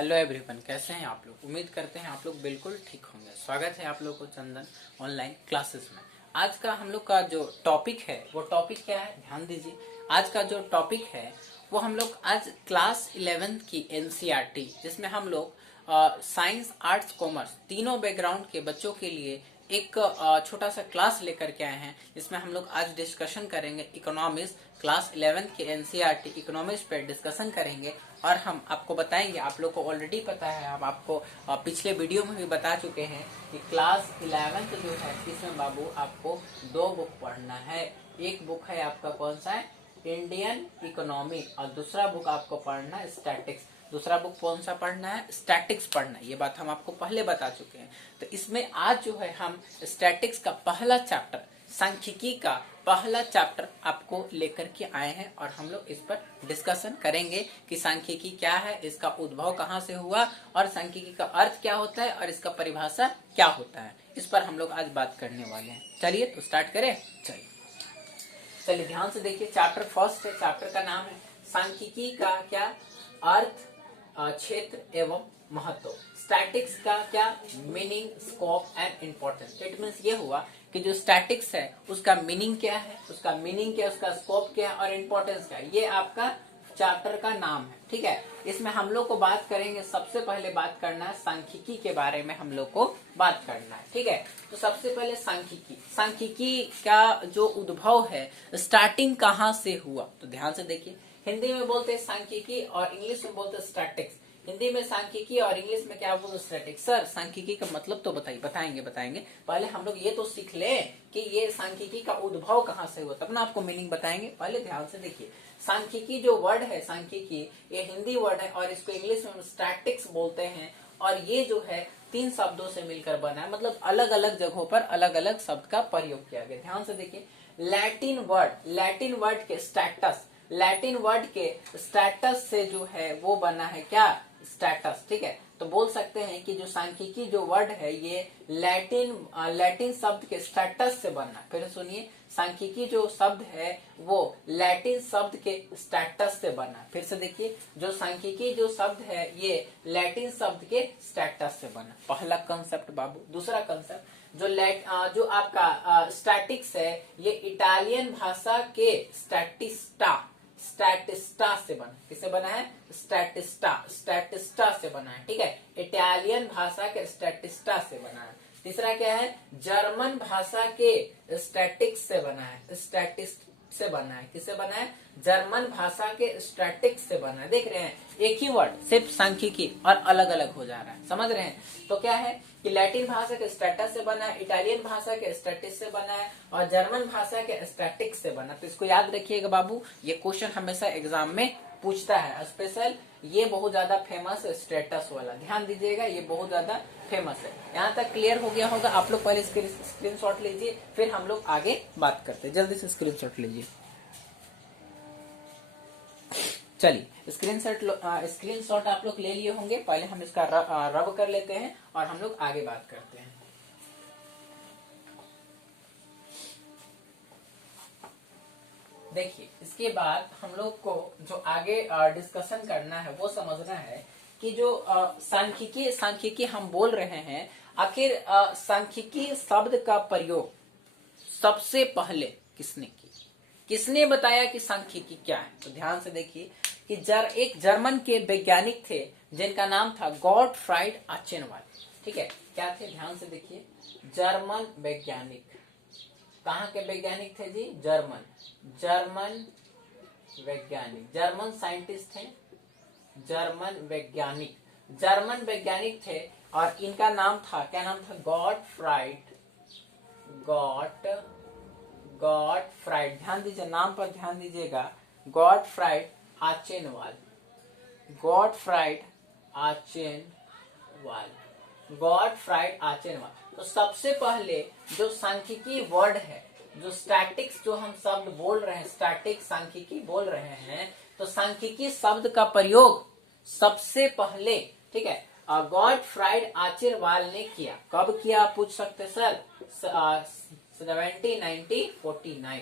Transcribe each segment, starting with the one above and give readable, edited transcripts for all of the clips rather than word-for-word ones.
Hello everyone, कैसे हैं आप लोग। उम्मीद करते हैं आप लोग बिल्कुल ठीक होंगे। स्वागत है आप लोग को चंदन ऑनलाइन क्लासेस में। आज का हम लोग का जो टॉपिक है वो टॉपिक क्या है, ध्यान दीजिए। आज का जो टॉपिक है वो हम लोग आज क्लास 11th की एनसीईआरटी, जिसमें हम लोग साइंस, आर्ट्स, कॉमर्स तीनों बैकग्राउंड के बच्चों के लिए एक छोटा सा क्लास लेकर के आए हैं। इसमें हम लोग आज डिस्कशन करेंगे इकोनॉमिक्स, क्लास 11th के एनसीईआरटी इकोनॉमिक्स पे डिस्कशन करेंगे। और हम आपको बताएंगे, आप लोग को ऑलरेडी पता है, हम आपको पिछले वीडियो में भी बता चुके हैं कि क्लास 11th जो है इसमें बाबू आपको 2 बुक पढ़ना है। एक बुक है आपका कौन सा है, इंडियन इकोनॉमी, और दूसरा बुक आपको पढ़ना है स्टैटिक्स। दूसरा बुक कौन सा पढ़ना है, स्टैटिक्स पढ़ना है। ये बात हम आपको पहले बता चुके हैं। तो इसमें आज जो है हम स्टैटिक्स का पहला चैप्टर, सांख्यिकी का पहला चैप्टर आपको लेकर के आए हैं और हम लोग इस पर डिस्कशन करेंगे कि सांख्यिकी क्या है, इसका उद्भव कहाँ से हुआ और सांख्यिकी का अर्थ क्या होता है और इसका परिभाषा क्या होता है। इस पर हम लोग आज बात करने वाले हैं। चलिए तो स्टार्ट करें। चलिए ध्यान से देखिए, चैप्टर फर्स्ट है। चैप्टर का नाम है सांख्यिकी का क्या अर्थ, क्षेत्र एवं महत्व। स्टैटिक्स का क्या meaning, scope and importance. It means ये हुआ कि जो स्टैटिक्स है उसका मीनिंग क्या है, उसका स्कोप क्या है और इम्पोर्टेंस क्या है। ये आपका चैप्टर का नाम है, ठीक है। इसमें हम लोग को बात करेंगे, सबसे पहले बात करना है सांख्यिकी के बारे में, हम लोग को बात करना है, ठीक है। तो सबसे पहले सांख्यिकी का जो उद्भव है, स्टार्टिंग कहाँ से हुआ, तो ध्यान से देखिए। हिंदी में बोलते हैं सांख्यिकी और इंग्लिश में बोलते हैं स्टैटिक्स। हिंदी में सांख्यिकी और इंग्लिश में क्या बोलते हैं, स्टैटिक्स। सर सांख्यिकी का मतलब तो बताएंगे। पहले हम लोग ये तो सीख ले कि ये सांख्यिकी का उद्भव कहाँ से हुआ, तब ना आपको मीनिंग बताएंगे। पहले ध्यान से देखिए, सांख्यिकी जो वर्ड है, सांख्यिकी ये हिंदी वर्ड है और इसको इंग्लिश में स्टैटिक्स बोलते हैं। और ये जो है 3 शब्दों से मिलकर बना है, मतलब अलग अलग जगहों पर अलग अलग शब्द का प्रयोग किया गया। ध्यान से देखिए, लैटिन वर्ड के स्टैटस से जो है वो बना है क्या, स्टैटस, ठीक है। तो बोल सकते हैं कि जो सांख्यिकी जो वर्ड है ये लैटिन शब्द के स्टैटस से बना। फिर सुनिए, सांख्यिकी जो शब्द है वो लैटिन शब्द के स्टैटस से बना। फिर से देखिए, जो सांख्यिकी जो शब्द है ये लैटिन शब्द के स्टैटस से बना। पहला कंसेप्ट बाबू। दूसरा कंसेप्ट, जो आपका स्टैटिक्स है ये इटालियन भाषा के स्टैटिस्टा से बना। किससे बना है, स्टैटिस्टा से बना है, ठीक है। इटालियन भाषा के स्टैटिस्टा से बना है। तीसरा क्या है, जर्मन भाषा के स्टैटिक्स से बना है, स्टैटिस्ट से बना है। किससे बना है, जर्मन भाषा के स्टैटिक्स से बना है। देख रहे हैं, एक ही वर्ड सिर्फ सांख्यिकी और अलग अलग हो जा रहा है, समझ रहे हैं। तो क्या है कि लैटिन भाषा के स्टैटस से बना है, इटालियन भाषा के स्टैटिस से बना है और जर्मन भाषा के स्टैटिक्स से बना। तो इसको याद रखिएगा बाबू, ये क्वेश्चन हमेशा एग्जाम में पूछता है स्पेशल। ये बहुत ज्यादा फेमस है स्टेटस वाला, ध्यान दीजिएगा, ये बहुत ज्यादा फेमस है। यहाँ तक क्लियर हो गया होगा। आप लोग पहले स्क्रीनशॉट लीजिए, फिर हम लोग आगे बात करते हैं। जल्दी से स्क्रीनशॉट लीजिए। चलिए स्क्रीनशॉट आप लोग ले लिए होंगे। पहले हम इसका रब कर लेते हैं और हम लोग आगे बात करते हैं। देखिए, इसके बाद हम लोग को जो आगे डिस्कशन करना है वो समझना है कि जो सांख्यिकी हम बोल रहे हैं, आखिर सांख्यिकी शब्द का प्रयोग सबसे पहले किसने बताया कि सांख्यिकी क्या है। तो ध्यान से देखिए कि एक जर्मन के वैज्ञानिक थे जिनका नाम था गॉटफ्राइड आचेनवाल, ठीक है। क्या थे, ध्यान से देखिए, जर्मन वैज्ञानिक। कहाँ के वैज्ञानिक थे जी, जर्मन वैज्ञानिक, जर्मन साइंटिस्ट थे, जर्मन वैज्ञानिक थे। और इनका नाम था, क्या नाम था, गॉटफ्राइड। ध्यान दीजिए, नाम पर ध्यान दीजिएगा, गॉटफ्राइड आचेनवाल। तो सबसे पहले जो सांख्यिकी वर्ड है, जो स्टैटिक्स जो हम शब्द बोल रहे हैं, स्टैटिक सांख्यिकी बोल रहे हैं, तो सांख्यिकी शब्द का प्रयोग सबसे पहले, ठीक है, गॉटफ्राइड आचेनवाल ने किया। कब किया, आप पूछ सकते सर, 1749,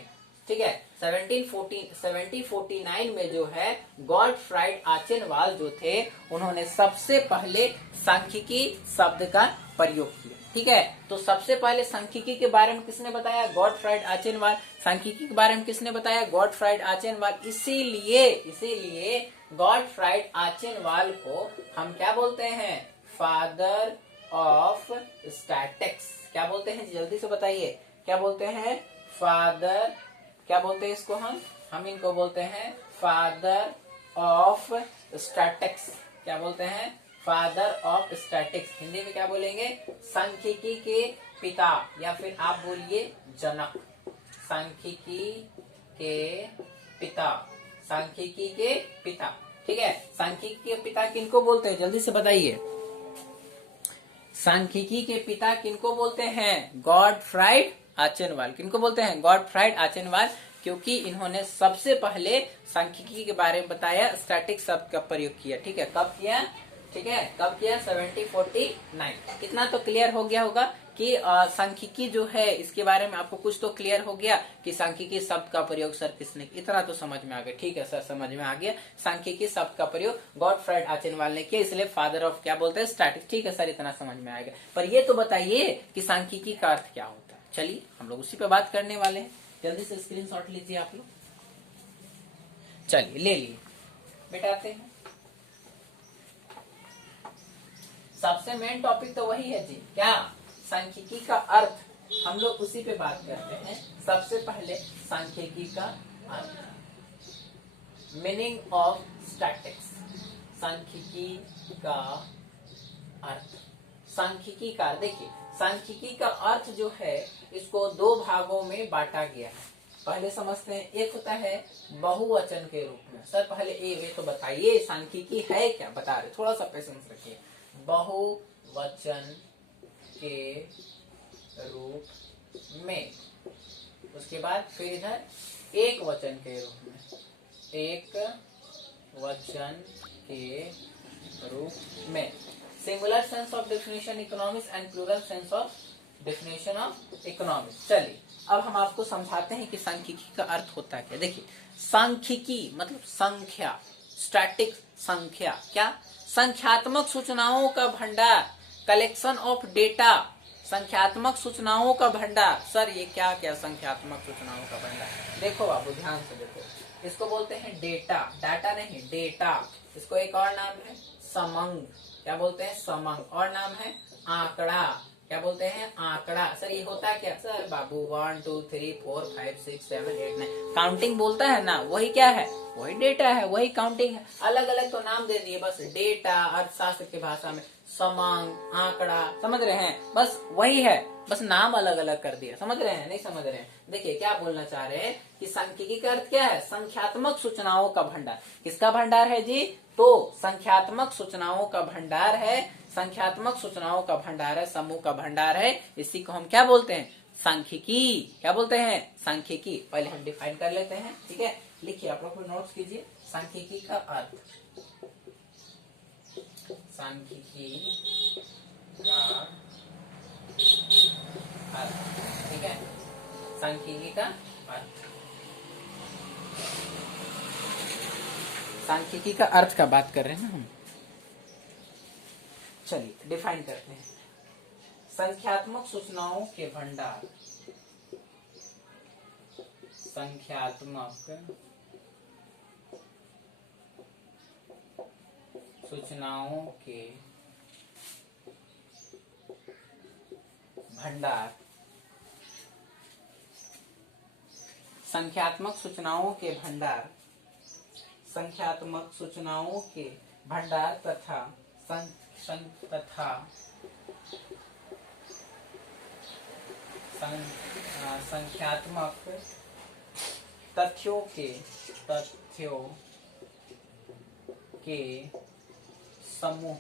ठीक है। 1749 में जो है गॉटफ्राइड आचेनवाल जो थे उन्होंने सबसे पहले सांख्यिकी शब्द का प्रयोग किया। ठीक है, तो सबसे पहले सांख्यिकी के बारे में किसने बताया? गॉटफ्राइड आचेनवाल। सांख्यिकी के बारे में किसने बताया? गॉटफ्राइड आचेनवाल। इसीलिए गॉटफ्राइड आचेनवाल को हम क्या बोलते हैं? Father of statics. क्या बोलते हैं? जल्दी से बताइए, क्या बोलते हैं? फादर, क्या बोलते हैं इसको? हम इनको बोलते हैं फादर ऑफ स्टैटिक्स। क्या बोलते हैं? Father of statics. हिंदी में क्या बोलेंगे? सांख्यिकी के पिता, या फिर आप बोलिए जनक। सांख्यिकी के पिता, सांख्यिकी के पिता। ठीक है, सांख्यिकी के पिता किनको बोलते हैं? जल्दी से बताइए, सांख्यिकी के पिता किनको बोलते हैं? गॉटफ्राइड आचेनवाल। किनको बोलते हैं? गॉटफ्राइड आचेनवाल, क्योंकि इन्होंने सबसे पहले सांख्यिकी के बारे में बताया, स्टैटिक शब्द का प्रयोग किया। ठीक है, कब किया? ठीक है, कब किया? 1749। इतना तो क्लियर हो गया होगा कि सांख्यिकी जो है इसके बारे में आपको कुछ तो क्लियर हो गया कि सांख्यिकी शब्द का प्रयोग सर किसने, इतना तो समझ में आ गया। ठीक है सर, समझ में आ गया। सांख्यिकी शब्द का प्रयोग गॉटफ्राइड आचेनवाल ने किया, इसलिए फादर ऑफ क्या बोलते हैं? स्टैटिक्स। ठीक है सर, इतना समझ में आएगा। पर ये तो बताइए कि सांख्यिकी का अर्थ क्या होता है। चलिए हम लोग उसी पे बात करने वाले हैं। जल्दी से स्क्रीनशॉट लीजिए आप लोग। चलिए ले लिए, मिटाते हैं। सबसे मेन टॉपिक तो वही है जी, क्या? सांख्यिकी का अर्थ। हम लोग उसी पे बात करते हैं। सबसे पहले सांख्यिकी का अर्थ, मीनिंग ऑफ स्टैटिक्स। सांख्यिकी का अर्थ, सांख्यिकी का, देखिए सांख्यिकी का अर्थ जो है इसको दो भागों में बांटा गया है। पहले समझते हैं, एक होता है बहुवचन के रूप में। सर पहले ये तो बताइए सांख्यिकी है क्या, बता रहे, थोड़ा सा पेशेंस रखिए। बहुवचन के रूप में, उसके बाद फिर इधर एक वचन के रूप में, एक वचन के रूप में। Singular sense of definition economics and plural sense of definition of economics. चलिए अब हम आपको समझाते हैं कि सांख्यिकी का अर्थ होता है क्या। देखिए सांख्यिकी मतलब संख्या, स्टैटिक संख्या, क्या? संख्यात्मक सूचनाओं का भंडार, कलेक्शन ऑफ डेटा। संख्यात्मक सूचनाओं का भंडार। सर ये क्या क्या संख्यात्मक सूचनाओं का भंडार? देखो बाबू ध्यान से देखो, इसको बोलते हैं डेटा। डाटा नहीं, डेटा। इसको एक और नाम है समंग। क्या बोलते हैं? समंग। और नाम है आंकड़ा। क्या बोलते हैं? आंकड़ा। सर ये होता है क्या? सर बाबू 1 2 3 4 5 6 7 8 9 काउंटिंग बोलता है ना, वही क्या है? वही डेटा है, वही काउंटिंग है। अलग अलग तो नाम दे दिए बस। डेटा अर्थशास्त्र की भाषा में समंग, आंकड़ा, समझ रहे हैं? बस वही है, बस नाम अलग अलग कर दिया। समझ रहे हैं? नहीं समझ रहे हैं? देखिए क्या बोलना चाह रहे हैं कि सांख्यिकी का अर्थ क्या है? संख्यात्मक सूचनाओं का भंडार। किसका भंडार है जी? तो संख्यात्मक सूचनाओं का भंडार है। संख्यात्मक सूचनाओं का भंडार है, समूह का भंडार है। इसी को हम क्या बोलते हैं? सांख्यिकी। क्या बोलते हैं? सांख्यिकी। पहले हम डिफाइन कर लेते हैं। ठीक है, लिखिए आप लोग नोट्स कीजिए। सांख्यिकी का अर्थ, सांख्यिकी का अर्थ। ठीक है, सांख्यिकी का अर्थ, सांख्यिकी का अर्थ का बात कर रहे हैं ना हम। चलिए डिफाइन करते हैं। संख्यात्मक सूचनाओं के भंडार, संख्यात्मक सूचनाओं के भंडार, संख्यात्मक सूचनाओं के भंडार, संख्यात्मक सूचनाओं के भंडार तथा संख्यात्मक तथ्यों के समूह,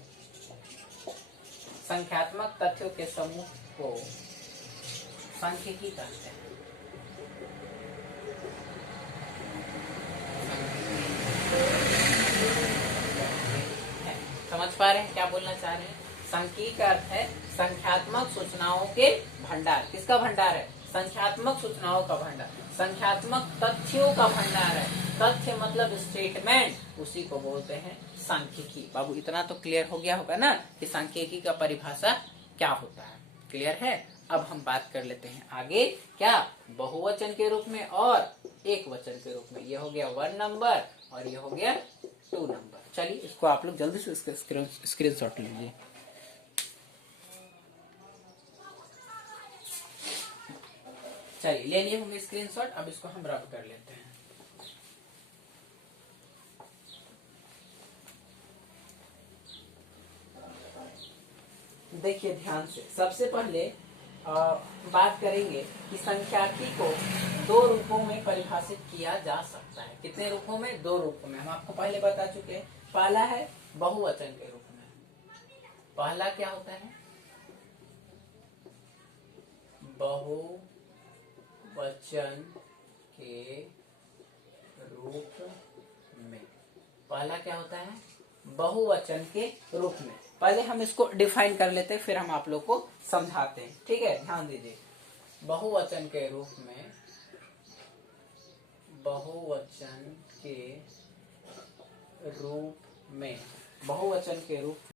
संख्यात्मक तथ्यों के समूह को सांख्यिकी कहते हैं। समझ पा रहे हैं क्या बोलना चाह रहे हैं? सांख्यिकी का अर्थ है संख्यात्मक सूचनाओं के भंडार। किसका भंडार है? संख्यात्मक सूचनाओं का भंडार, संख्यात्मक तथ्यों का भंडार है। तथ्य मतलब स्टेटमेंट, उसी को बोलते हैं सांख्यिकी। बाबू इतना तो क्लियर हो गया होगा ना कि सांख्यिकी का परिभाषा क्या होता है। क्लियर है। अब हम बात कर लेते हैं आगे, क्या बहुवचन के रूप में और एक वचन के रूप में। ये हो गया 1 नंबर और ये हो गया 2 नंबर। चलिए इसको आप लोग जल्दी से स्क्रीनशॉट लीजिए। चलिए ले लिए होंगे स्क्रीनशॉट। अब इसको हम रब कर लेते हैं। देखिए ध्यान से, सबसे पहले बात करेंगे कि संख्याकी को 2 रूपों में परिभाषित किया जा सकता है। कितने रूपों में? 2 रूपों में। हम आपको पहले बता चुके हैं। पहला है बहुवचन के रूप में। पहला क्या होता है? बहुवचन के रूप में। पहला क्या होता है? बहुवचन के रूप में। पहले हम इसको डिफाइन कर लेते हैं, फिर हम आप लोग को समझाते हैं। ठीक है, ध्यान दीजिए। बहुवचन के रूप में, बहुवचन के रूप में, बहुवचन के रूप